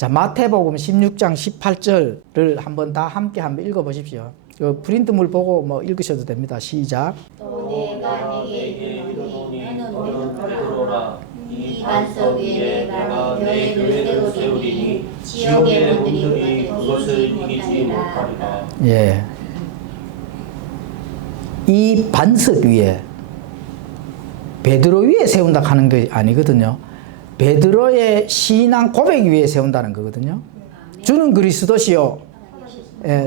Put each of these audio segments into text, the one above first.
자, 마태복음 16장 18절을 한번 다 함께 한번 읽어보십시오. 그 프린트물 보고 뭐 읽으셔도 됩니다. 시작. 또 내가 네게 이르노니 너는 베드로라 이 반석 위에 내가 내 교회를 세우리니 지옥의 문들이 그것을 이기지 못하리라. 예. 이 반석 위에 베드로 위에 세운다 하는 게 아니거든요. 베드로의 신앙 고백 위에 세운다는 거거든요. 주는 그리스도시요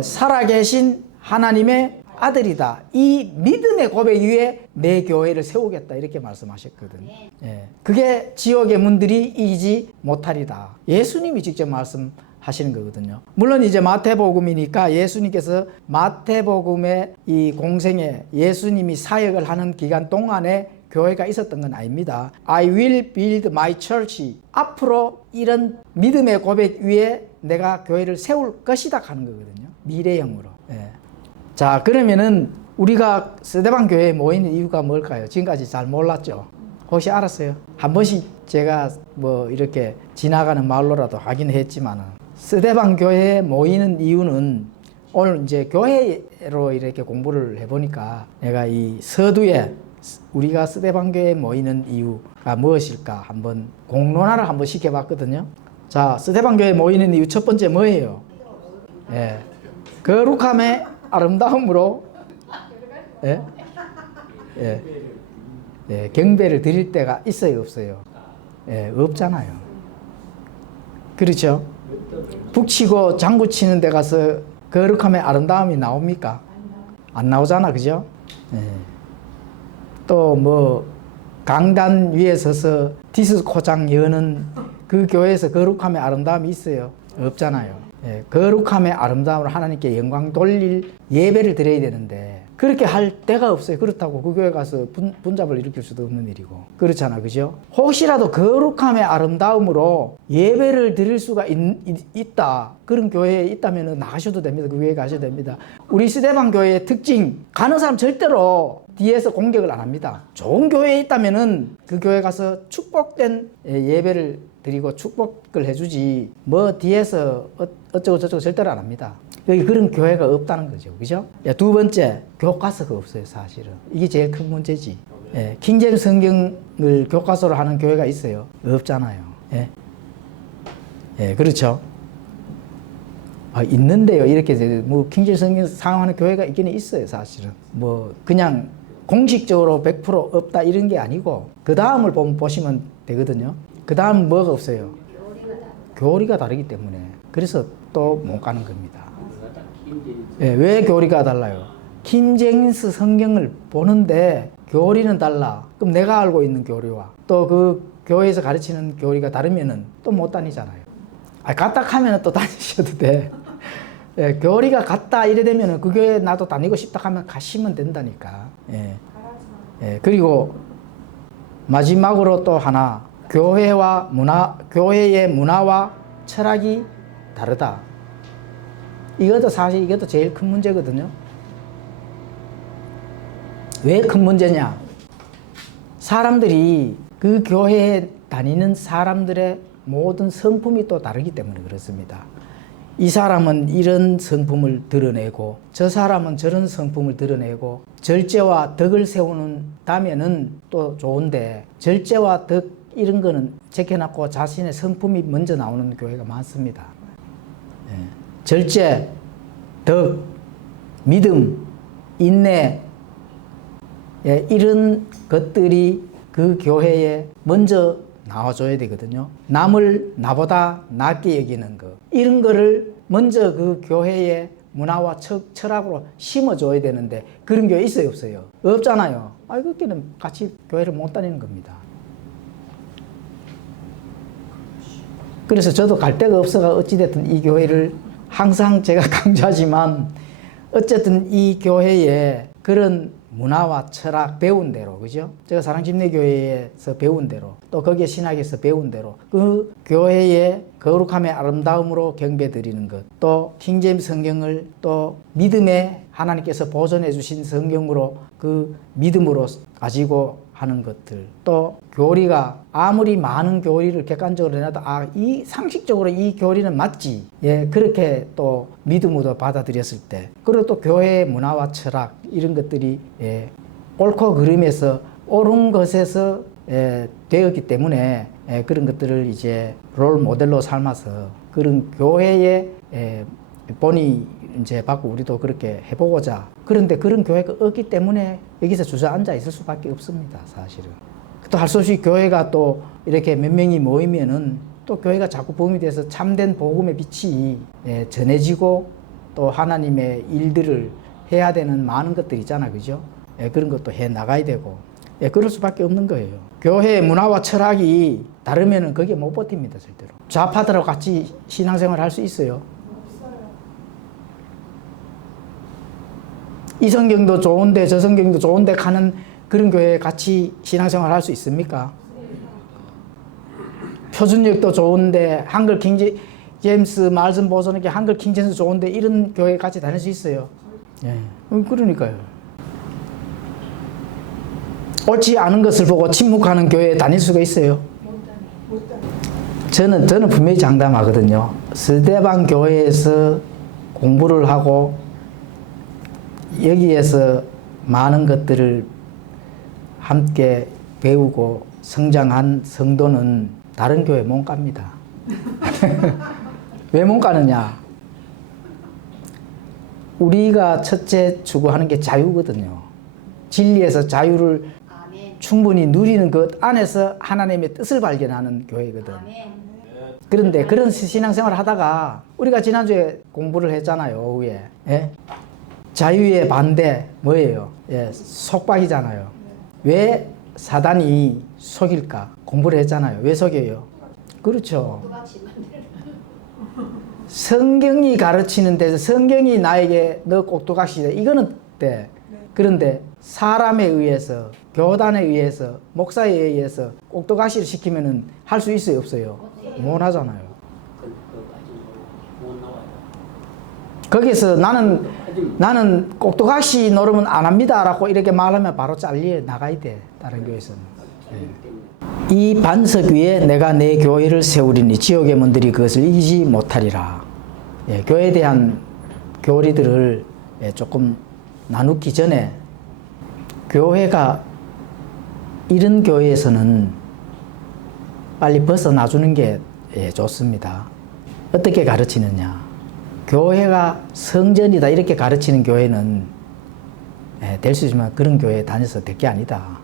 살아계신 하나님의 아들이다. 이 믿음의 고백 위에 내 교회를 세우겠다 이렇게 말씀하셨거든요. 예. 그게 지옥의 문들이 이기지 못하리다. 예수님이 직접 말씀하시는 거거든요. 물론 이제 마태복음이니까 예수님께서 마태복음의 이 공생에 예수님이 사역을 하는 기간 동안에 교회가 있었던 건 아닙니다. I will build my church. 앞으로 이런 믿음의 고백 위에 내가 교회를 세울 것이다 하는 거거든요. 미래형으로. 예. 자, 그러면은 우리가 스데반 교회에 모이는 이유가 뭘까요? 지금까지 잘 몰랐죠? 혹시 알았어요? 한 번씩 제가 뭐 이렇게 지나가는 말로라도 하긴 했지만은 스데반 교회에 모이는 이유는 오늘 이제 교회로 이렇게 공부를 해보니까 내가 이 서두에 우리가 스데반 교회에 모이는 이유가 무엇일까 한번 공론화를 한번 시켜봤거든요. 자, 스데반 교회에 모이는 이유 첫 번째 뭐예요? 예, 거룩함의 아름다움으로 예? 예. 예, 경배를 드릴 때가 있어요, 없어요? 예, 없잖아요. 그렇죠? 북치고 장구 치는 데 가서 거룩함의 아름다움이 나옵니까? 안 나오잖아, 그죠? 예. 또 뭐 강단 위에 서서 디스코장 여는 그 교회에서 거룩함의 아름다움이 있어요? 없잖아요. 예, 거룩함의 아름다움을 하나님께 영광 돌릴 예배를 드려야 되는데 그렇게 할 데가 없어요. 그렇다고 그 교회 가서 분잡을 일으킬 수도 없는 일이고 그렇잖아, 그죠? 혹시라도 거룩함의 아름다움으로 예배를 드릴 수가 있다 그런 교회에 있다면 나가셔도 됩니다. 그 교회에 가셔도 됩니다. 우리 스데반 교회의 특징, 가는 사람 절대로 뒤에서 공격을 안 합니다. 좋은 교회에 있다면은 그 교회 가서 축복된 예배를 드리고 축복을 해주지 뭐 뒤에서 어쩌고 저쩌고 절대로 안 합니다. 여기 그런 교회가 없다는 거죠, 그죠? 두 번째, 교과서가 없어요, 사실은. 이게 제일 큰 문제지. 예, 킹제임스 성경을 교과서로 하는 교회가 있어요? 없잖아요. 예, 예, 그렇죠. 아, 있는데요. 이렇게 뭐 킹제임스 성경 사용하는 교회가 있기는 있어요, 사실은. 뭐 그냥 공식적으로 100% 없다 이런 게 아니고 그 다음을 보시면 되거든요. 그 다음 뭐가 없어요? 교리가 다르기 때문에 그래서 또 못 가는 겁니다. 예, 왜 교리가 달라요? 킹제임스 성경을 보는데 교리는 달라. 그럼 내가 알고 있는 교리와 또 그 교회에서 가르치는 교리가 다르면은 또 못 다니잖아요. 아, 같다 하면 또 다니셔도 돼. 예, 교리가 같다 이래 되면은 그 교회 나도 다니고 싶다 하면 가시면 된다니까. 예. 예, 그리고 마지막으로 또 하나, 교회의 문화와 철학이 다르다. 이것도 사실 이것도 제일 큰 문제거든요. 왜 큰 문제냐? 사람들이 그 교회에 다니는 사람들의 모든 성품이 또 다르기 때문에 그렇습니다. 이 사람은 이런 성품을 드러내고 저 사람은 저런 성품을 드러내고 절제와 덕을 세우는다면은 또 좋은데 절제와 덕 이런 거는 제껴놨고 자신의 성품이 먼저 나오는 교회가 많습니다. 예. 절제, 덕, 믿음, 인내 예, 이런 것들이 그 교회에 먼저 나와줘야 되거든요. 남을 나보다 낫게 여기는 거 이런 거를 먼저 그 교회의 문화와 철학으로 심어줘야 되는데 그런 교회 있어요, 없어요? 없잖아요. 아, 그렇게는 같이 교회를 못 다니는 겁니다. 그래서 저도 갈 데가 없어가 어찌됐든 이 교회를 항상 제가 강조하지만 어쨌든 이 교회에 그런 문화와 철학 배운 대로, 그죠? 제가 사랑집례교회에서 배운 대로 또 거기에 신학에서 배운 대로 그 교회의 거룩함의 아름다움으로 경배 드리는 것, 또 킹제임스 성경을 또 믿음의 하나님께서 보존해 주신 성경으로 그 믿음으로 가지고 하는 것들, 또 교리가 아무리 많은 교리를 객관적으로 해놔도 이 상식적으로 이 교리는 맞지, 예, 그렇게 또 믿음으로 받아들였을 때, 그리고 또 교회의 문화와 철학 이런 것들이 예, 옳고 그름에서 옳은 것에서 되었기 때문에 그런 것들을 이제 롤 모델로 삼아서 그런 교회의 본이 이제 받고 우리도 그렇게 해보고자. 그런데 그런 교회가 없기 때문에 여기서 주저앉아 있을 수밖에 없습니다, 사실은. 또 할 수 없이 교회가 또 이렇게 몇 명이 모이면은 또 교회가 자꾸 붐이 돼서 참된 복음의 빛이 전해지고 또 하나님의 일들을 해야 되는 많은 것들이 있잖아, 그죠? 그런 것도 해 나가야 되고. 그럴 수밖에 없는 거예요. 교회의 문화와 철학이 다르면은 거기에 못 버팁니다, 절대로. 좌파들하고 같이 신앙생활 할 수 있어요? 이 성경도 좋은데 저 성경도 좋은데 가는 그런 교회에 같이 신앙생활 할 수 있습니까? 표준역도 좋은데 한글 킹제임스 말씀 보존 이렇게 한글 킹제임스 좋은데 이런 교회 같이 다닐 수 있어요? 예. 그러니까요. 옳지 않은 것을 보고 침묵하는 교회에 다닐 수가 있어요? 저는 분명히 장담하거든요. 스데반 교회에서 공부를 하고 여기에서 많은 것들을 함께 배우고 성장한 성도는 다른 교회 못 갑니다. 왜 못 가느냐? 우리가 첫째 추구하는 게 자유거든요. 진리에서 자유를 충분히 누리는 것 안에서 하나님의 뜻을 발견하는 교회거든. 그런데 그런 신앙생활을 하다가 우리가 지난주에 공부를 했잖아요, 오후에. 예? 자유의 반대 뭐예요? 예, 속박이잖아요. 왜 사단이 속일까? 공부를 했잖아요. 왜 속여요? 그렇죠. 성경이 가르치는 데서 성경이 나에게 너 꼭두각시다. 이거는 돼. 그런데 사람에 의해서, 교단에 의해서, 목사에 의해서 꼭두각시를 시키면은 할 수 있어요, 없어요? 못 하잖아요. 거기서 나는 꼭두각시 노름은 안 합니다 라고 이렇게 말하면 바로 잘려 나가야 돼, 다른 교회에서는. 네. 이 반석 위에 내가 내 교회를 세우리니 지옥의 문들이 그것을 이기지 못하리라. 예, 교회에 대한 교리들을 조금 나누기 전에 교회가 이런 교회에서는 빨리 벗어나주는 게 좋습니다. 어떻게 가르치느냐? 교회가 성전이다 이렇게 가르치는 교회는 될 수 있지만 그런 교회에 다녀서 될 게 아니다.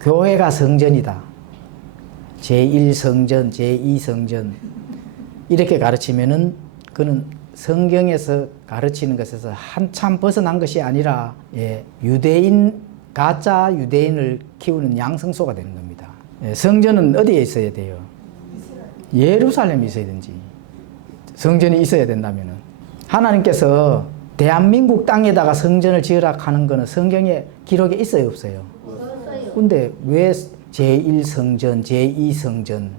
교회가 성전이다. 제1성전, 제2성전 이렇게 가르치면은 그는 성경에서 가르치는 것에서 한참 벗어난 것이 아니라 가짜 유대인을 키우는 양성소가 되는 겁니다. 성전은 어디에 있어야 돼요? 예루살렘에 있어야 되지. 성전이 있어야 된다면은. 하나님께서 대한민국 땅에다가 성전을 지으라 하는 거는 성경에 기록에 있어요, 없어요? 근데 왜 제1성전, 제2성전?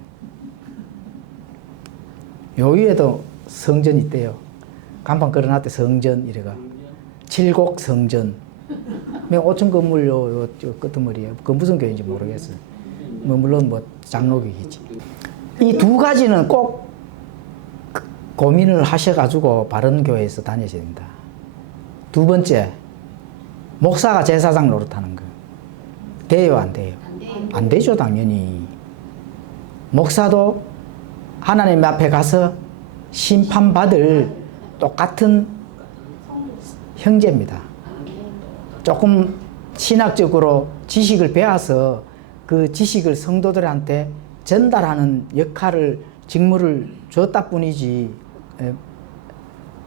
요 위에도 성전이 있대요. 간판 걸어놨대, 성전, 이래가. 칠곡 성전. 5층 건물 요 끄트머리에. 그 무슨 교회인지 모르겠어요. 물론 장로교겠지. 이 두 가지는 꼭 고민을 하셔가지고 바른 교회에서 다니셔야 됩니다. 두 번째, 목사가 제사장 노릇하는 거. 돼요, 안 돼요? 안 되죠, 당연히. 목사도 하나님 앞에 가서 심판받을 똑같은 형제입니다. 조금 신학적으로 지식을 배워서 그 지식을 성도들한테 전달하는 역할을, 직무를 줬다 뿐이지,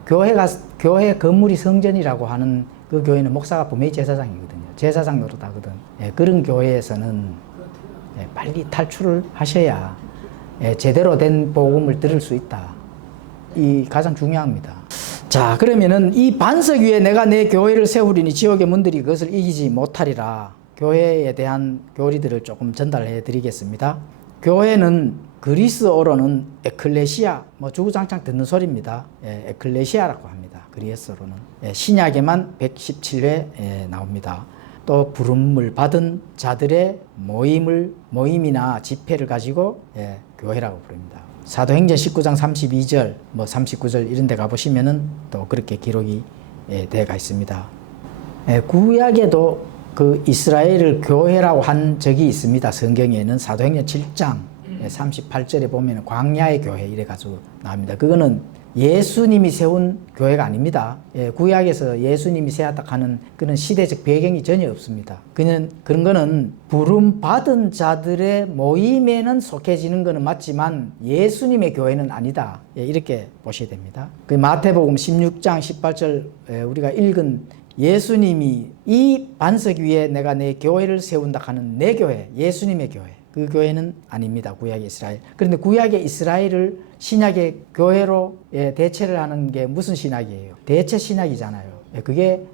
교회 건물이 성전이라고 하는 그 교회는 목사가 분명히 제사장이거든요. 제사장 노릇하거든. 그런 교회에서는 빨리 탈출을 하셔야 제대로 된 복음을 들을 수 있다. 이 가장 중요합니다. 자, 그러면은 이 반석 위에 내가 내 교회를 세우리니 지옥의 문들이 그것을 이기지 못하리라. 교회에 대한 교리들을 조금 전달해 드리겠습니다. 교회는 그리스어로는 에클레시아, 주구장창 듣는 소리입니다. 에클레시아라고 합니다. 그리스어로는. 신약에만 117회 나옵니다. 또 부름을 받은 자들의 모임이나 집회를 가지고 교회라고 부릅니다. 사도행전 19장 32절, 39절 이런 데 가보시면은 또 그렇게 기록이 되어가 있습니다. 구약에도 그 이스라엘을 교회라고 한 적이 있습니다. 성경에는 사도행전 7장 38절에 보면 광야의 교회 이래가지고 나옵니다. 그거는 예수님이 세운 교회가 아닙니다. 구약에서 예수님이 세웠다 하는 그런 시대적 배경이 전혀 없습니다. 그런 거는 부름 받은 자들의 모임에는 속해지는 것은 맞지만 예수님의 교회는 아니다. 이렇게 보셔야 됩니다. 그 마태복음 16장 18절 우리가 읽은 예수님이 이 반석 위에 내가 내 교회를 세운다 하는 내 교회, 예수님의 교회, 그 교회는 아닙니다. 구약의 이스라엘. 그런데 구약의 이스라엘을 신약의 교회로 대체를 하는 게 무슨 신학이에요? 대체 신학이잖아요. 그게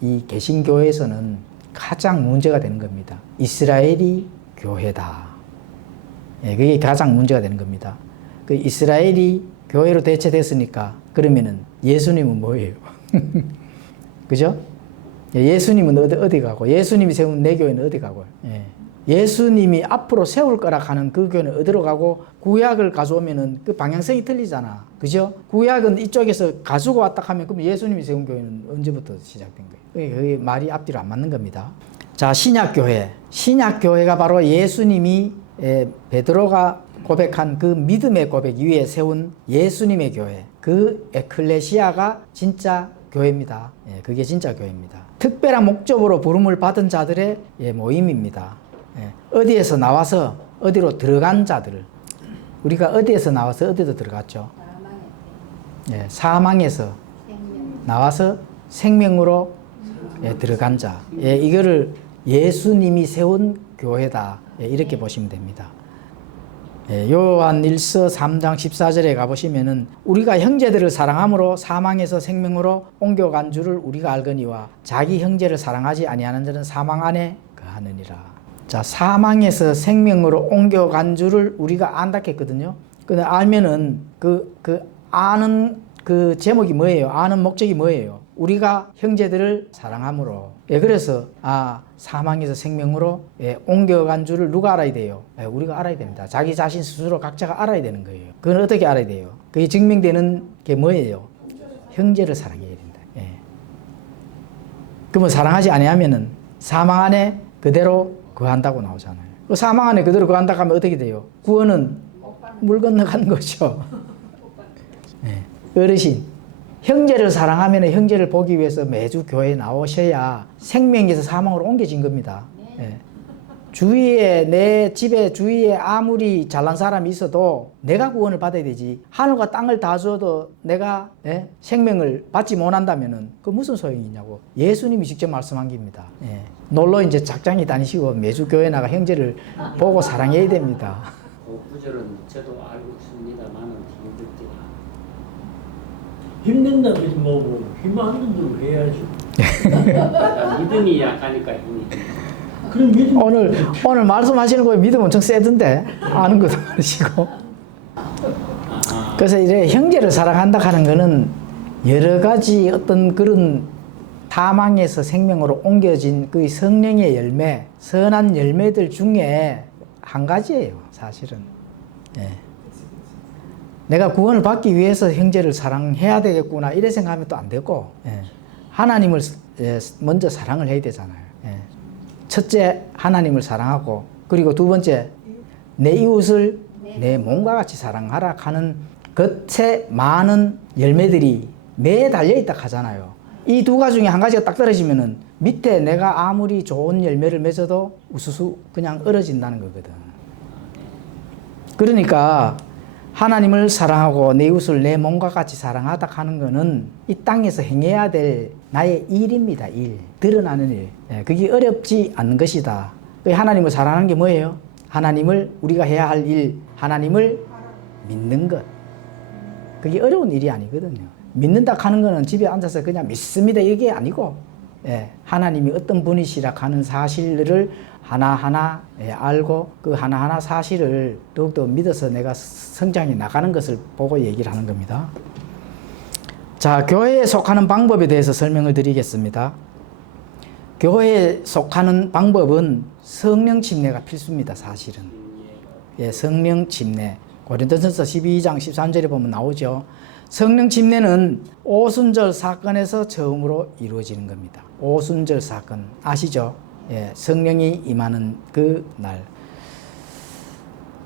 이 개신교에서는 가장 문제가 되는 겁니다. 이스라엘이 교회다. 그게 가장 문제가 되는 겁니다. 그 이스라엘이 교회로 대체됐으니까 그러면은 예수님은 뭐예요? 그죠? 예수님은 어디 가고, 예수님이 세운 내 교회는 어디 가고요? 예수님이 앞으로 세울 거라 하는 그 교회는 어디로 가고, 구약을 가져오면은 그 방향성이 틀리잖아. 그죠? 구약은 이쪽에서 가지고 왔다 하면 그럼 예수님이 세운 교회는 언제부터 시작된 거예요? 그게 말이 앞뒤로 안 맞는 겁니다. 자, 신약교회. 신약교회가 바로 예수님이 베드로가 고백한 그 믿음의 고백 위에 세운 예수님의 교회. 그 에클레시아가 진짜 교회입니다. 그게 진짜 교회입니다. 특별한 목적으로 부름을 받은 자들의 모임입니다. 어디에서 나와서 어디로 들어간 자들. 우리가 어디에서 나와서 어디로 들어갔죠? 사망에서 나와서 생명으로 들어간 자. 이거를 예수님이 세운 교회다. 이렇게 보시면 됩니다. 요한 1서 3장 14절에 가보시면은 우리가 형제들을 사랑함으로 사망에서 생명으로 옮겨간 줄을 우리가 알거니와 자기 형제를 사랑하지 아니하는 자는 사망 안에 거하느니라. 자, 사망에서 생명으로 옮겨간 줄을 우리가 안다 했거든요. 근데 알면은 아는 그 제목이 뭐예요? 아는 목적이 뭐예요? 우리가 형제들을 사랑함으로. 그래서 사망에서 생명으로 옮겨간 줄을 누가 알아야 돼요? 우리가 알아야 됩니다. 자기 자신 스스로 각자가 알아야 되는 거예요. 그건 어떻게 알아야 돼요? 그게 증명되는 게 뭐예요? 형제를 사랑해야 된다. 그러면 사랑하지 아니하면은 사망 안에 그대로 거한다고 나오잖아요. 사망 안에 그대로 거한다고 하면 어떻게 돼요? 구원은 물 건너간 거죠. 어르신, 형제를 사랑하면 형제를 보기 위해서 매주 교회에 나오셔야 생명에서 사망으로 옮겨진 겁니다. 주위에, 내 집에 주위에 아무리 잘난 사람이 있어도 내가 구원을 받아야 되지. 하늘과 땅을 다 줘도 내가 생명을 받지 못한다면은 그 무슨 소용이 있냐고. 예수님이 직접 말씀한 겁니다. 놀러 이제 작장이 다니시고 매주 교회 나가 형제를 보고 사랑해야 됩니다. 그 구절은 저도 알고 있습니다만은 힘들 때가. 힘든다면 뭐 힘안 든 대로 해야지. 내가 믿음이 약하니까 힘이. 그럼 믿음. 오늘 말씀하시는 거에 믿음 엄청 세던데 아는 것도 많으시고. 그래서 이제 형제를 사랑한다 하는 거는 여러 가지 어떤 그런 사망에서 생명으로 옮겨진 그 성령의 열매, 선한 열매들 중에 한 가지예요, 사실은. 내가 구원을 받기 위해서 형제를 사랑해야 되겠구나 이래 생각하면 또 안 되고, 하나님을 먼저 사랑을 해야 되잖아요. 첫째, 하나님을 사랑하고, 그리고 두 번째, 내 이웃을 내 몸과 같이 사랑하라 하는 겉에 많은 열매들이 매에 달려있다 하잖아요. 이 두 가지 중에 한 가지가 딱 떨어지면은 밑에 내가 아무리 좋은 열매를 맺어도 우수수 그냥 얼어진다는 거거든. 그러니까 하나님을 사랑하고 내 이웃을 내 몸과 같이 사랑하다 하는 거는 이 땅에서 행해야 될 나의 일입니다. 일. 드러나는 일. 그게 어렵지 않는 것이다. 하나님을 사랑하는 게 뭐예요? 하나님을 우리가 해야 할 일, 하나님을 믿는 것. 그게 어려운 일이 아니거든요. 믿는다 하는 거는 집에 앉아서 그냥 믿습니다 이게 아니고, 하나님이 어떤 분이시라 하는 사실을 하나하나 알고 그 하나하나 사실을 더욱더 믿어서 내가 성장해 나가는 것을 보고 얘기를 하는 겁니다. 자, 교회에 속하는 방법에 대해서 설명을 드리겠습니다. 교회에 속하는 방법은 성령 침례가 필수입니다. 사실은. 예, 성령 침례. 고린도전서 12장 13절에 보면 나오죠. 성령 침례는 오순절 사건에서 처음으로 이루어지는 겁니다. 오순절 사건 아시죠? 예, 성령이 임하는 그 날.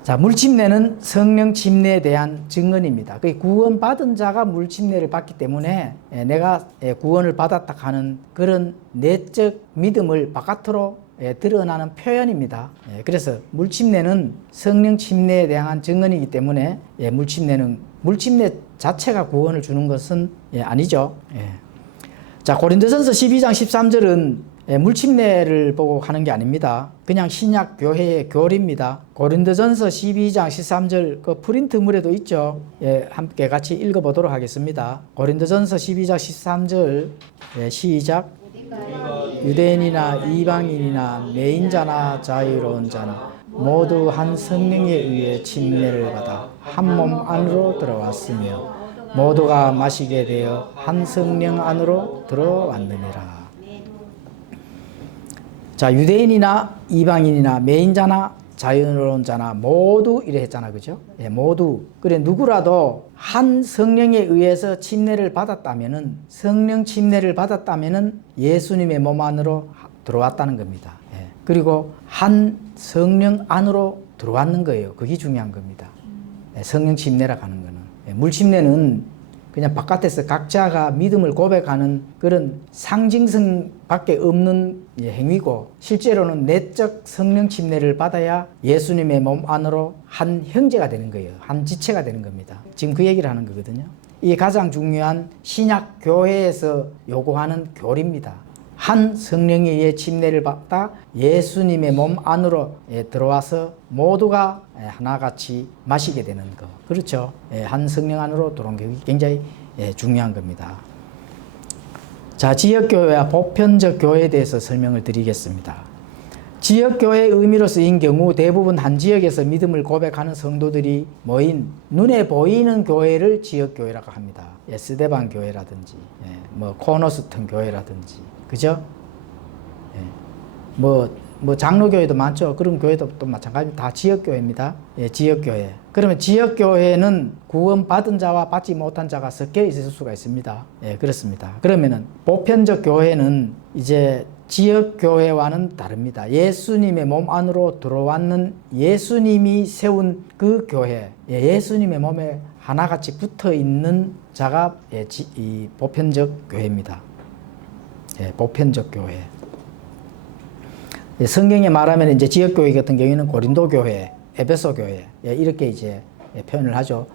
자, 물침례는 성령 침례에 대한 증언입니다. 그 구원받은 자가 물침례를 받기 때문에 내가 구원을 받았다 하는 그런 내적 믿음을 바깥으로 드러나는 표현입니다. 그래서 물침례는 성령 침례에 대한 증언이기 때문에 물침례 자체가 구원을 주는 것은 아니죠. 자, 고린도전서 12장 13절은 물침례를 보고 하는 게 아닙니다. 그냥 신약 교회의 교리입니다. 고린도전서 12장 13절 그 프린트물에도 있죠. 함께 같이 읽어보도록 하겠습니다. 고린도전서 12장 13절 시작. 유대인이나 이방인이나 매인자나 자유로운 자나 모두 한 성령에 의해 침례를 받아 한 몸 안으로 들어왔으며 모두가 마시게 되어 한 성령 안으로 들어왔느니라. 자, 유대인이나 이방인이나 매인자나 자유로운 자나 모두 이래 했잖아, 그죠? 예, 모두. 그래, 누구라도 한 성령에 의해서 침례를 받았다면은, 성령 침례를 받았다면은 예수님의 몸 안으로 들어왔다는 겁니다. 예. 그리고 한 성령 안으로 들어왔는 거예요. 그게 중요한 겁니다. 예, 성령 침례라고 하는 거는. 예, 물 침례는 그냥 바깥에서 각자가 믿음을 고백하는 그런 상징성밖에 없는 행위고, 실제로는 내적 성령 침례를 받아야 예수님의 몸 안으로 한 형제가 되는 거예요. 한 지체가 되는 겁니다. 지금 그 얘기를 하는 거거든요. 이게 가장 중요한 신약 교회에서 요구하는 교리입니다. 한 성령에 의해 침례를 받다 예수님의 몸 안으로 들어와서 모두가 하나같이 마시게 되는 거. 그렇죠. 한 성령 안으로 들어온 게 굉장히 중요한 겁니다. 자, 지역교회와 보편적 교회에 대해서 설명을 드리겠습니다. 지역교회의 의미로 쓰인 경우 대부분 한 지역에서 믿음을 고백하는 성도들이 모인 눈에 보이는 교회를 지역교회라고 합니다. 스데반 교회라든지 뭐 코너스턴 교회라든지, 그죠? 뭐 장로교회도 많죠. 그런 교회도 또 마찬가지입니다. 다 지역교회입니다. 지역교회. 그러면 지역교회는 구원받은 자와 받지 못한 자가 섞여 있을 수가 있습니다. 그렇습니다. 그러면은 보편적 교회는 이제 지역교회와는 다릅니다. 예수님의 몸 안으로 들어왔는 예수님이 세운 그 교회, 예수님의 몸에 하나같이 붙어 있는 자가 이 보편적 교회입니다. 보편적 교회. 성경에 말하면 이제 지역교회 같은 경우에는 고린도 교회, 에베소 교회 이렇게 이제 표현을 하죠.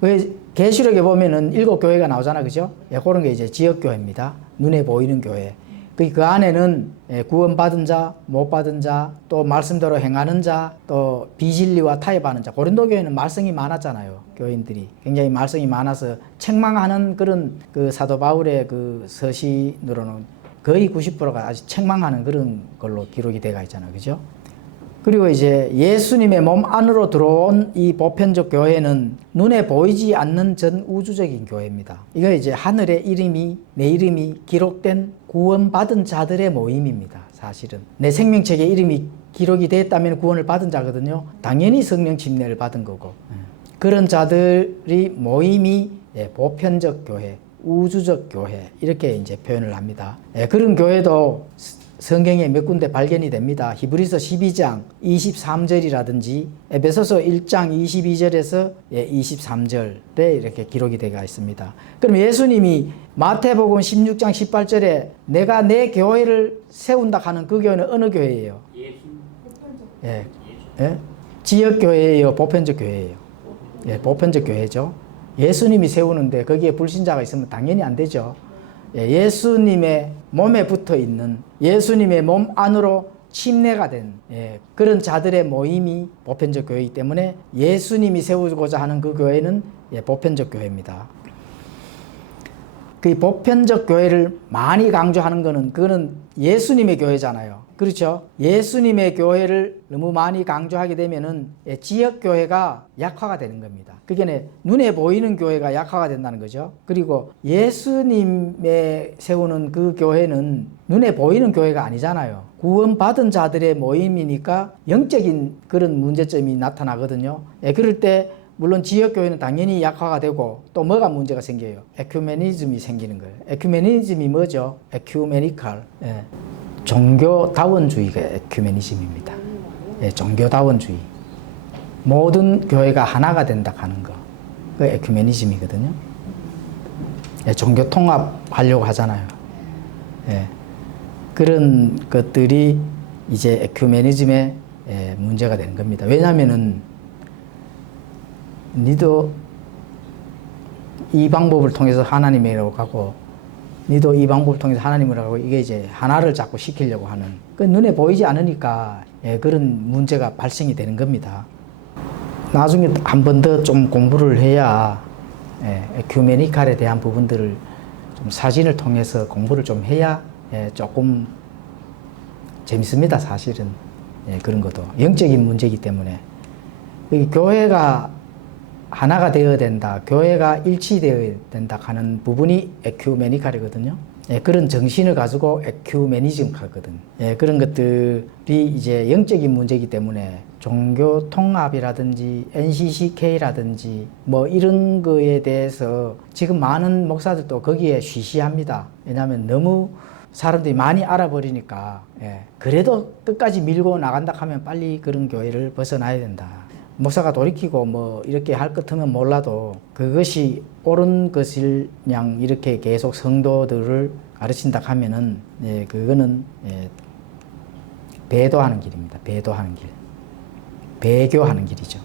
왜 계시록에 보면은 7교회가 나오잖아, 그죠? 그런 게 이제 지역교회입니다. 눈에 보이는 교회. 그 안에는 구원받은 자, 못 받은 자, 또 말씀대로 행하는 자, 또 비진리와 타협하는 자. 고린도 교회는 말썽이 많았잖아요. 교인들이 굉장히 말썽이 많아서 책망하는 그런 그 사도 바울의 그 서신으로는 거의 90%가 아주 책망하는 그런 걸로 기록이 되어 있잖아요. 그죠? 그리고 이제 예수님의 몸 안으로 들어온 이 보편적 교회는 눈에 보이지 않는 전 우주적인 교회입니다. 이거 이제 하늘의 이름이, 내 이름이 기록된 구원받은 자들의 모임입니다. 사실은. 내 생명책에 이름이 기록이 됐다면 구원을 받은 자거든요. 당연히 성령 침례를 받은 거고. 그런 자들이 모임이 보편적 교회, 우주적 교회 이렇게 이제 표현을 합니다. 그런 교회도 성경에 몇 군데 발견이 됩니다. 히브리서 12장 23절이라든지 에베소서 1장 22절에서 23절에 이렇게 기록이 되어 있습니다. 그럼 예수님이 마태복음 16장 18절에 내가 내 교회를 세운다 하는 그 교회는 어느 교회예요? 지역교회예요? 보편적 교회예요? 보편적 교회죠. 예수님이 세우는데 거기에 불신자가 있으면 당연히 안 되죠. 예수님의 몸에 붙어 있는 예수님의 몸 안으로 침례가 된 그런 자들의 모임이 보편적 교회이기 때문에 예수님이 세우고자 하는 그 교회는 보편적 교회입니다. 그 보편적 교회를 많이 강조하는 거는 그거는 예수님의 교회잖아요. 그렇죠? 예수님의 교회를 너무 많이 강조하게 되면은 지역 교회가 약화가 되는 겁니다. 그게 눈에 보이는 교회가 약화가 된다는 거죠. 그리고 예수님의 세우는 그 교회는 눈에 보이는 교회가 아니잖아요. 구원받은 자들의 모임이니까 영적인 그런 문제점이 나타나거든요. 그럴 때 물론 지역교회는 당연히 약화가 되고 또 뭐가 문제가 생겨요? 에큐메니즘이 생기는 거예요. 에큐메니즘이 뭐죠? 에큐메니칼. 종교다원주의가 에큐메니즘입니다. 종교다원주의. 모든 교회가 하나가 된다 하는 거. 그 에큐메니즘이거든요. 종교 통합하려고 하잖아요. 그런 것들이 이제 에큐메니즘의 문제가 되는 겁니다. 왜냐하면은 니도 이 방법을 통해서 하나님이라고 가고 니도 이 방법을 통해서 하나님이라고 하고 이게 이제 하나를 자꾸 시키려고 하는 그 눈에 보이지 않으니까 그런 문제가 발생이 되는 겁니다. 나중에 한 번 더 좀 공부를 해야 에큐메니칼에 대한 부분들을 좀 사진을 통해서 공부를 좀 해야 조금 재밌습니다. 사실은 그런 것도 영적인 문제이기 때문에 교회가 하나가 되어야 된다. 교회가 일치되어야 된다 하는 부분이 에큐메니칼이거든요. 그런 정신을 가지고 에큐메니즘 하거든. 그런 것들이 이제 영적인 문제이기 때문에 종교 통합이라든지 NCCK라든지 뭐 이런 거에 대해서 지금 많은 목사들도 거기에 쉬쉬합니다. 왜냐하면 너무 사람들이 많이 알아버리니까 그래도 끝까지 밀고 나간다 하면 빨리 그런 교회를 벗어나야 된다. 목사가 돌이키고 뭐 이렇게 할 것 같으면 몰라도 그것이 옳은 것을 그냥 이렇게 계속 성도들을 가르친다 하면은 그거는 배도하는 길입니다. 배도하는 길. 배교하는 길이죠.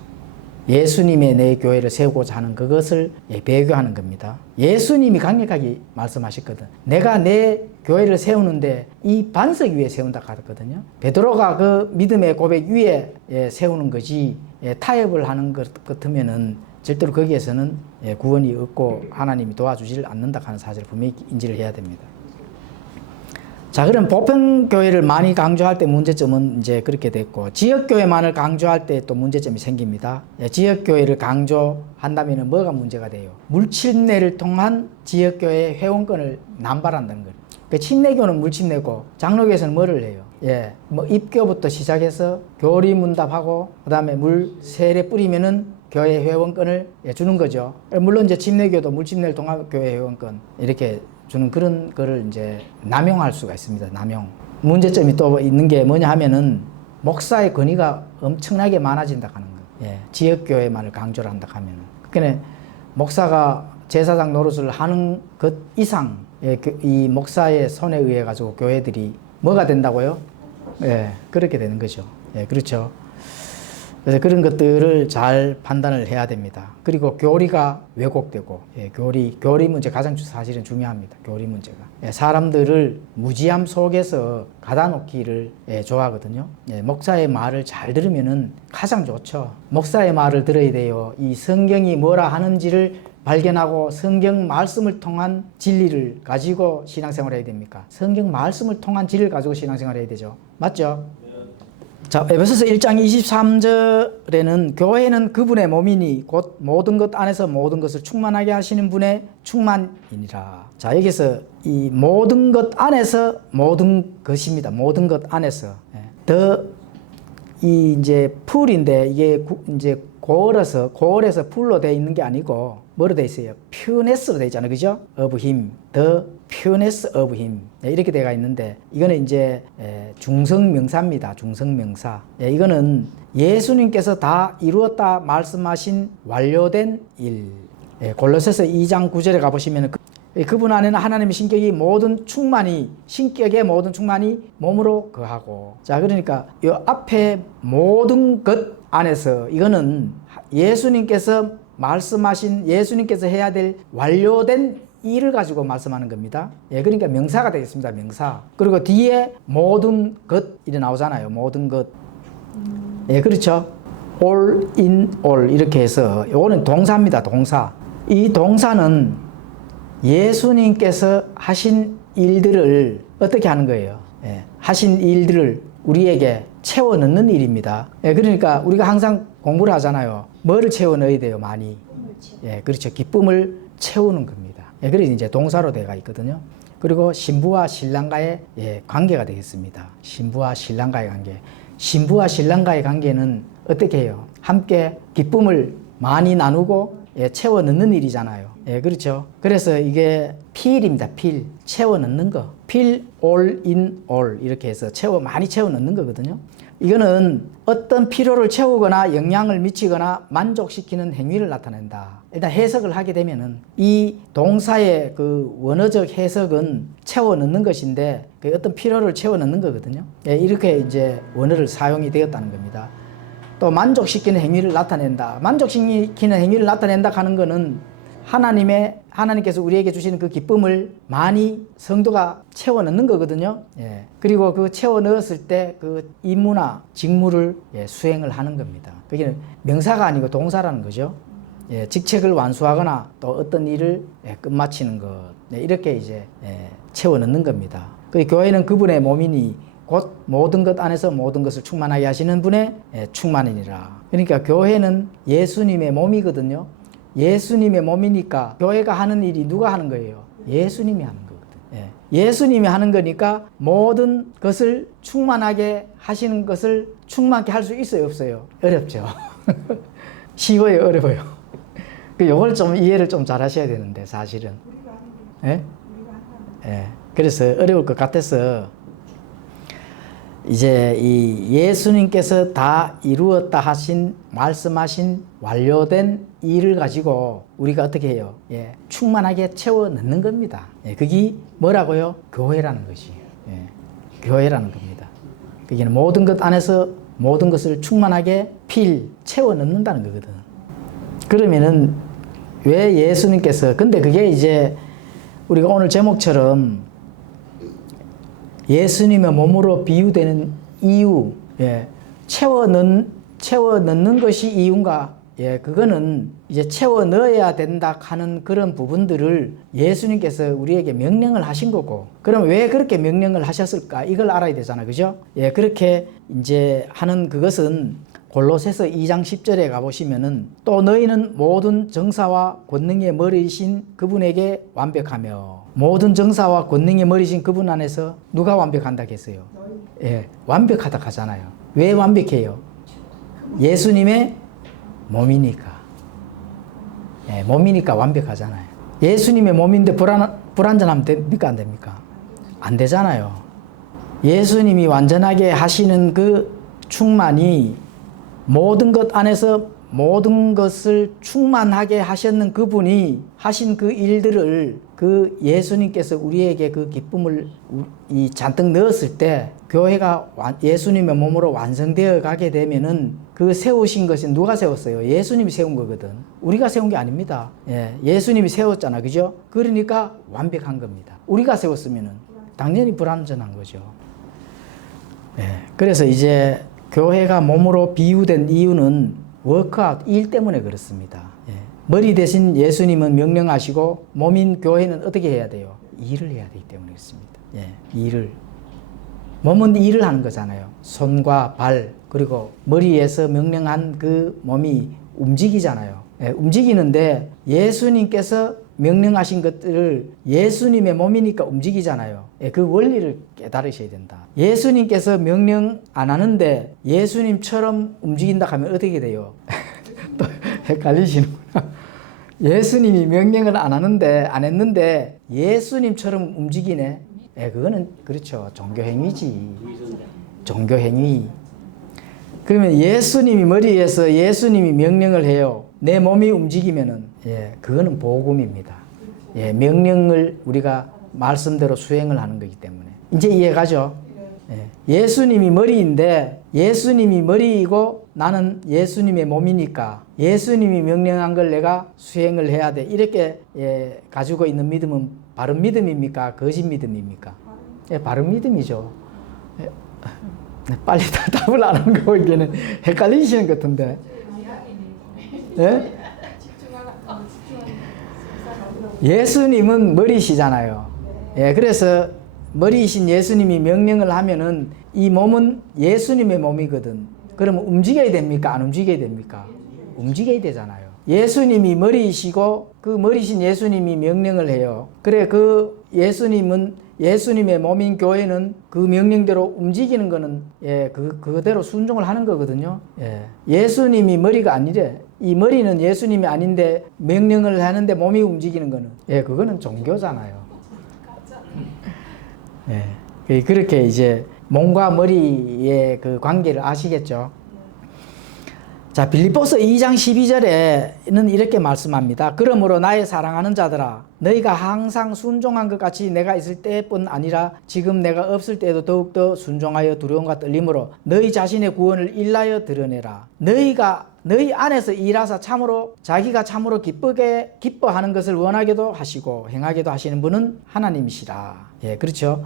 예수님의 내 교회를 세우고자 하는 그것을 배교하는 겁니다. 예수님이 강력하게 말씀하셨거든. 내가 내 교회를 세우는데 이 반석 위에 세운다 하거든요. 베드로가 그 믿음의 고백 위에 세우는 거지 타협을 하는 것 같으면은 절대로 거기에서는 구원이 없고 하나님이 도와주지를 않는다 하는 사실을 분명히 인지를 해야 됩니다. 자, 그럼 보편교회를 많이 강조할 때 문제점은 이제 그렇게 됐고, 지역교회만을 강조할 때 또 문제점이 생깁니다. 지역교회를 강조한다면 뭐가 문제가 돼요? 물침례를 통한 지역교회 회원권을 남발한다는 거예요. 그 침례교는 물침례고, 장로교에서는 뭐를 해요? 뭐 입교부터 시작해서 교리문답하고, 그 다음에 물 세례 뿌리면은 교회 회원권을 주는 거죠. 물론 이제 침례교도 물침례를 통한 교회 회원권 이렇게 주는 그런 거를 이제 남용할 수가 있습니다. 남용. 문제점이 또 있는 게 뭐냐 하면은 목사의 권위가 엄청나게 많아진다 하는 거예요. 지역교회만을 강조를 한다 하면은. 그러니까 목사가 제사장 노릇을 하는 것 이상 이 목사의 손에 의해 가지고 교회들이 뭐가 된다고요? 그렇게 되는 거죠. 그렇죠. 그래서 그런 것들을 잘 판단을 해야 됩니다. 그리고 교리가 왜곡되고, 교리 문제 가장 사실은 중요합니다. 교리 문제가. 사람들을 무지함 속에서 가다 놓기를 좋아하거든요. 목사의 말을 잘 들으면은 가장 좋죠. 목사의 말을 들어야 돼요. 이 성경이 뭐라 하는지를 발견하고 성경 말씀을 통한 진리를 가지고 신앙생활을 해야 됩니까? 성경 말씀을 통한 진리를 가지고 신앙생활을 해야 되죠. 맞죠? 자, 에베소서 1장 23절에는 교회는 그분의 몸이니 곧 모든 것 안에서 모든 것을 충만하게 하시는 분의 충만이니라. 자, 여기서 이 모든 것 안에서 모든 것입니다. 모든 것 안에서. 이 이제 풀인데 이게 이제 고을에서 풀로 되어 있는 게 아니고 뭐로 되어 있어요? pureness로 되어 있잖아요. 그죠? of him. the pureness of him. 이렇게 되어 있는데 이거는 이제 중성명사입니다. 중성명사. 이거는 예수님께서 다 이루었다 말씀하신 완료된 일. 골로새서 2장 9절에 가보시면 그분 안에는 하나님의 신격의 모든 충만이 몸으로 거하고. 자, 그러니까 이 앞에 모든 것 안에서 이거는 예수님께서 말씀하신 예수님께서 해야 될 완료된 일을 가지고 말씀하는 겁니다. 그러니까 명사가 되겠습니다. 명사. 그리고 뒤에 모든 것 이렇게 나오잖아요. 모든 것. 그렇죠. all in all 이렇게 해서 이거는 동사입니다. 동사. 이 동사는 예수님께서 하신 일들을 어떻게 하는 거예요? 예, 하신 일들을 우리에게 채워 넣는 일입니다. 예, 그러니까 우리가 항상 공부를 하잖아요. 뭐를 채워 넣어야 돼요? 많이. 예, 그렇죠. 기쁨을 채우는 겁니다. 예, 그래서 이제 동사로 되어 있거든요. 그리고 신부와 신랑과의 관계가 되겠습니다. 신부와 신랑과의 관계. 신부와 신랑과의 관계는 어떻게 해요? 함께 기쁨을 많이 나누고 채워 넣는 일이잖아요. 예, 그렇죠. 그래서 이게 필입니다. 필. 채워 넣는 거. 필, all in all. 이렇게 해서 많이 채워 넣는 거거든요. 이거는 어떤 필요를 채우거나 영향을 미치거나 만족시키는 행위를 나타낸다. 일단 해석을 하게 되면은 이 동사의 그 원어적 해석은 채워 넣는 것인데 그 어떤 필요를 채워 넣는 거거든요. 예, 이렇게 이제 원어를 사용이 되었다는 겁니다. 또 만족시키는 행위를 나타낸다. 만족시키는 행위를 나타낸다 하는 거는 하나님께서 우리에게 주시는 그 기쁨을 많이 성도가 채워 넣는 거거든요. 예. 그리고 그 채워 넣었을 때 그 임무나 직무를 수행을 하는 겁니다. 그게 명사가 아니고 동사라는 거죠. 예. 직책을 완수하거나 또 어떤 일을 끝마치는 것. 이렇게 이제 채워 넣는 겁니다. 그 교회는 그분의 몸이니 곧 모든 것 안에서 모든 것을 충만하게 하시는 분의 충만이니라. 그러니까 교회는 예수님의 몸이거든요. 예수님의 몸이니까 교회가 하는 일이 누가 하는 거예요? 예수님이 하는 거거든요. 예수님이 하는 거니까 모든 것을 충만하게 하시는 것을 충만하게 할 수 있어요, 없어요? 어렵죠. 쉬워요, 어려워요? 요걸 좀 이해를 좀 잘 하셔야 되는데, 사실은. 예? 예. 그래서 어려울 것 같아서 이제 이 예수님께서 다 이루었다 말씀하신 완료된 일을 가지고 우리가 어떻게 해요? 예, 충만하게 채워 넣는 겁니다. 예, 그게 뭐라고요? 교회라는 것이. 예, 교회라는 겁니다. 그게 모든 것 안에서 모든 것을 충만하게 채워 넣는다는 거거든. 그러면은 왜 예수님께서, 근데 그게 이제 우리가 오늘 제목처럼 예수님의 몸으로 비유되는 이유, 채워 넣는 것이 이유인가? 그거는 이제 채워 넣어야 된다 하는 그런 부분들을 예수님께서 우리에게 명령을 하신 거고, 그럼 왜 그렇게 명령을 하셨을까? 이걸 알아야 되잖아, 그죠? 그렇게 이제 하는 그것은 골로새서 2장 10절에 가보시면은 또 너희는 모든 정사와 권능의 머리이신 그분에게 완벽하며, 모든 정사와 권능의 머리이신 그분 안에서 누가 완벽한다 했어요? 완벽하다 하잖아요. 왜 완벽해요? 예수님의 몸이니까. 몸이니까 완벽하잖아요. 예수님의 몸인데 불완전하면 됩니까? 안 됩니까? 안 되잖아요. 예수님이 완전하게 하시는 그 충만이 모든 것 안에서 모든 것을 충만하게 하셨는 그분이 하신 그 일들을 그 예수님께서 우리에게 그 기쁨을 잔뜩 넣었을 때 교회가 예수님의 몸으로 완성되어 가게 되면은 그 세우신 것은 누가 세웠어요? 예수님이 세운 거거든. 우리가 세운 게 아닙니다. 예수님이 세웠잖아. 그죠? 그러니까 완벽한 겁니다. 우리가 세웠으면은 당연히 불완전한 거죠. 그래서 이제 교회가 몸으로 비유된 이유는 워크아웃, 일 때문에 그렇습니다. 머리 대신 예수님은 명령하시고 몸인 교회는 어떻게 해야 돼요? 일을 해야 되기 때문에 그렇습니다. 일을. 몸은 일을 하는 거잖아요. 손과 발, 그리고 머리에서 명령한 그 몸이 움직이잖아요. 움직이는데 예수님께서 명령하신 것들을 예수님의 몸이니까 움직이잖아요. 그 원리를 깨달으셔야 된다. 예수님께서 명령 안 하는데 예수님처럼 움직인다 하면 어떻게 돼요? 또 헷갈리시는구나. 예수님이 명령을 안 했는데 예수님처럼 움직이네. 그거는 그렇죠. 종교행위지. 종교행위. 그러면 예수님이 머리에서 예수님이 명령을 해요. 내 몸이 움직이면은 그거는 복음입니다. 명령을 우리가 말씀대로 수행을 하는 거기 때문에. 이제 이해가죠? 예수님이 머리인데 예수님이 머리이고 나는 예수님의 몸이니까 예수님이 명령한 걸 내가 수행을 해야 돼. 이렇게 가지고 있는 믿음은 바른 믿음입니까? 거짓 믿음입니까? 바른 믿음이죠. 빨리 답을 안 하는 거 보기에는 헷갈리시는 것 같은데. 예수님은 머리시잖아요. 예, 그래서 머리이신 예수님이 명령을 하면은 이 몸은 예수님의 몸이거든. 그러면 움직여야 됩니까? 안 움직여야 됩니까? 움직여야 되잖아요. 예수님이 머리이시고 그 머리신 예수님이 명령을 해요. 그래, 그 예수님은 예수님의 몸인 교회는 그 명령대로 움직이는 거는 그대로 순종을 하는 거거든요. 예수님이 머리가 아니래. 이 머리는 예수님이 아닌데 명령을 하는데 몸이 움직이는 거는 그거는 종교잖아요. 그렇게 이제 몸과 머리의 그 관계를 아시겠죠? 자, 빌립보서 2장 12절에는 이렇게 말씀합니다. 그러므로 나의 사랑하는 자들아, 너희가 항상 순종한 것 같이 내가 있을 때뿐 아니라 지금 내가 없을 때에도 더욱더 순종하여 두려움과 떨림으로 너희 자신의 구원을 일하여 드러내라. 너희 안에서 일하사 참으로 자기가 참으로 기뻐하는 것을 원하게도 하시고 행하게도 하시는 분은 하나님이시라. 그렇죠.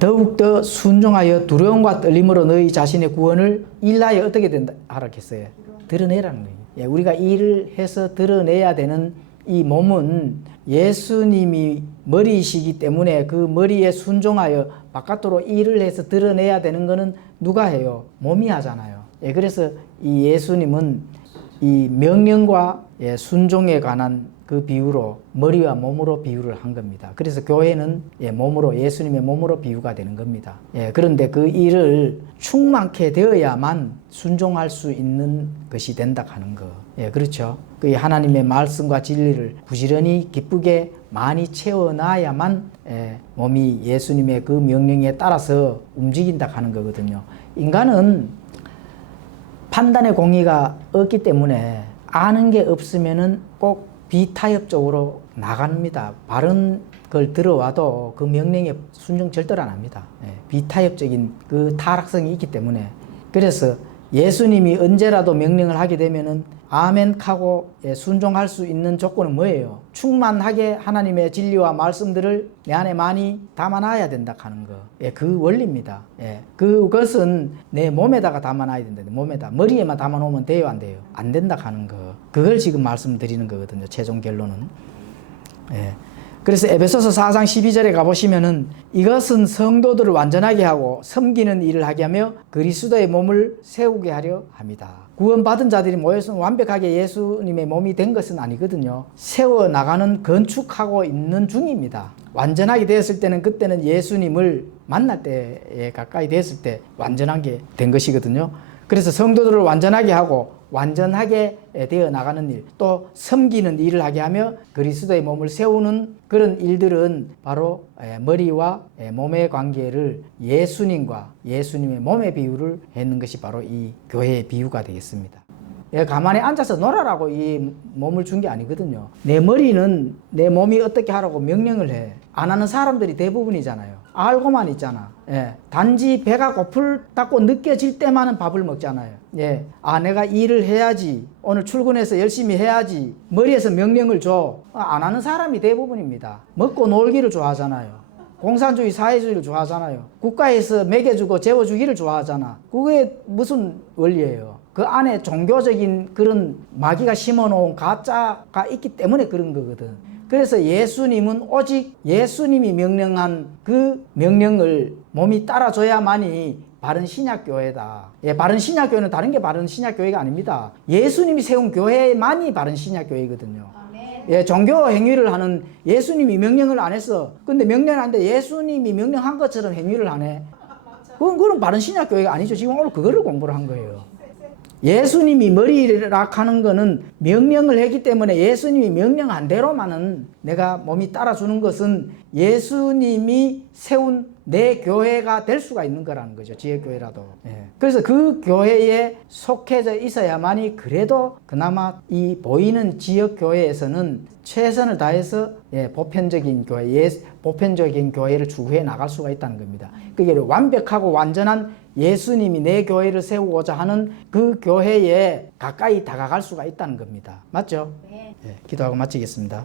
더욱더 순종하여 두려움과 떨림으로 너희 자신의 구원을 일하여 어떻게 된다 하라겠어요? 드러내라는 거예요. 우리가 일을 해서 드러내야 되는 이 몸은 예수님이 머리이시기 때문에 그 머리에 순종하여 바깥으로 일을 해서 드러내야 되는 거는 누가 해요? 몸이 하잖아요. 그래서 이 예수님은 이 명령과 순종에 관한 그 비유로 머리와 몸으로 비유를 한 겁니다. 그래서 교회는 몸으로 예수님의 몸으로 비유가 되는 겁니다. 그런데 그 일을 충만케 되어야만 순종할 수 있는 것이 된다 하는 거. 그렇죠. 그 하나님의 말씀과 진리를 부지런히 기쁘게 많이 채워놔야만 몸이 예수님의 그 명령에 따라서 움직인다 하는 거거든요. 인간은 판단의 공의가 없기 때문에 아는 게 없으면은 꼭 비타협적으로 나갑니다. 바른 걸 들어와도 그 명령에 순종 절대로 안 합니다. 비타협적인 그 타락성이 있기 때문에. 그래서 예수님이 언제라도 명령을 하게 되면은 아멘 하고 순종할 수 있는 조건은 뭐예요? 충만하게 하나님의 진리와 말씀들을 내 안에 많이 담아놔야 된다 하는 거. 그 원리입니다. 그것은 내 몸에다가 담아놔야 된다. 몸에다. 머리에만 담아놓으면 돼요, 안 돼요? 안 된다 하는 거. 그걸 지금 말씀드리는 거거든요. 최종 결론은. 그래서 에베소서 4장 12절에 가보시면은 이것은 성도들을 완전하게 하고 섬기는 일을 하게 하며 그리스도의 몸을 세우게 하려 합니다. 구원받은 자들이 모여서 완벽하게 예수님의 몸이 된 것은 아니거든요. 세워나가는 건축하고 있는 중입니다. 완전하게 되었을 때는 그때는 예수님을 만날 때에 가까이 되었을 때 완전하게 된 것이거든요. 그래서 성도들을 완전하게 하고 완전하게 되어 나가는 일, 또 섬기는 일을 하게 하며 그리스도의 몸을 세우는 그런 일들은 바로 머리와 몸의 관계를 예수님과 예수님의 몸의 비유를 했는 것이 바로 이 교회의 비유가 되겠습니다. 가만히 앉아서 놀아라고 이 몸을 준 게 아니거든요. 내 머리는 내 몸이 어떻게 하라고 명령을 해. 안 하는 사람들이 대부분이잖아요. 알고만 있잖아. 단지 배가 고플다고 느껴질 때만은 밥을 먹잖아요. 내가 일을 해야지. 오늘 출근해서 열심히 해야지. 머리에서 명령을 줘. 안 하는 사람이 대부분입니다. 먹고 놀기를 좋아하잖아요. 공산주의, 사회주의를 좋아하잖아요. 국가에서 먹여주고 재워주기를 좋아하잖아. 그게 무슨 원리예요? 그 안에 종교적인 그런 마귀가 심어놓은 가짜가 있기 때문에 그런 거거든. 그래서 예수님은 오직 예수님이 명령한 그 명령을 몸이 따라줘야만이 바른 신약교회다. 바른 신약교회는 다른 게 바른 신약교회가 아닙니다. 예수님이 세운 교회만이 바른 신약교회거든요. 종교 행위를 하는 예수님이 명령을 안 했어. 근데 명령을 하는데 예수님이 명령한 것처럼 행위를 하네. 그건 바른 신약교회가 아니죠. 지금 오늘 그거를 공부를 한 거예요. 예수님이 머리라 하는 거는 명령을 했기 때문에 예수님이 명령한 대로만은 내가 몸이 따라주는 것은 예수님이 세운 내 교회가 될 수가 있는 거라는 거죠. 지혜교회라도. 그래서 그 교회에 속해져 있어야만이 그래도 그나마 이 보이는 지역교회에서는 최선을 다해서 보편적인 교회, 보편적인 교회를 추구해 나갈 수가 있다는 겁니다. 그게 완벽하고 완전한 예수님이 내 교회를 세우고자 하는 그 교회에 가까이 다가갈 수가 있다는 겁니다. 맞죠? 네. 기도하고 마치겠습니다.